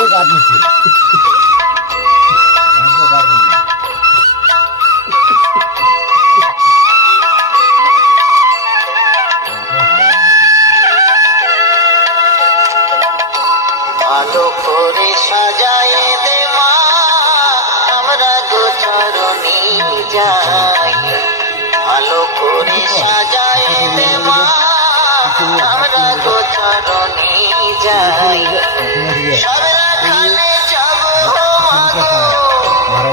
তো গাছ করে সাজাই দে মা আমরা গোচরণী যাই। ভালো করে সাজাই দে মা আমরা গোচরণী যাই।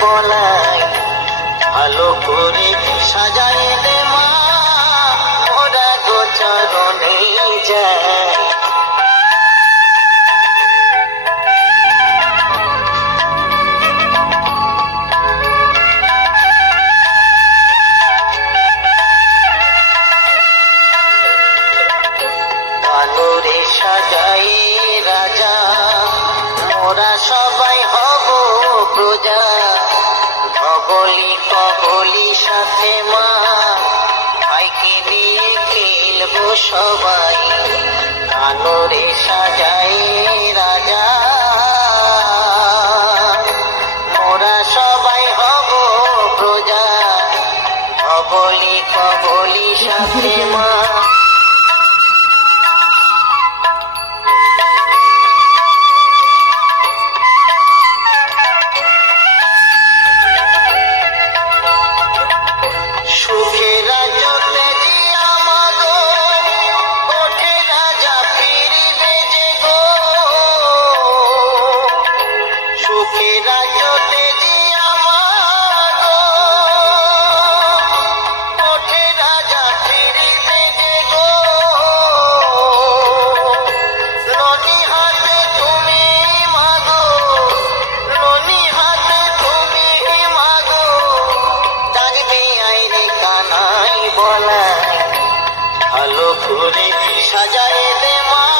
বলাই ভালো করে সাজাই দে মা মোরা গোচরণে যায়। সাজাই রাজা মোরা সব সবাই আলোরে সাজা ধরি সাজায় দে মা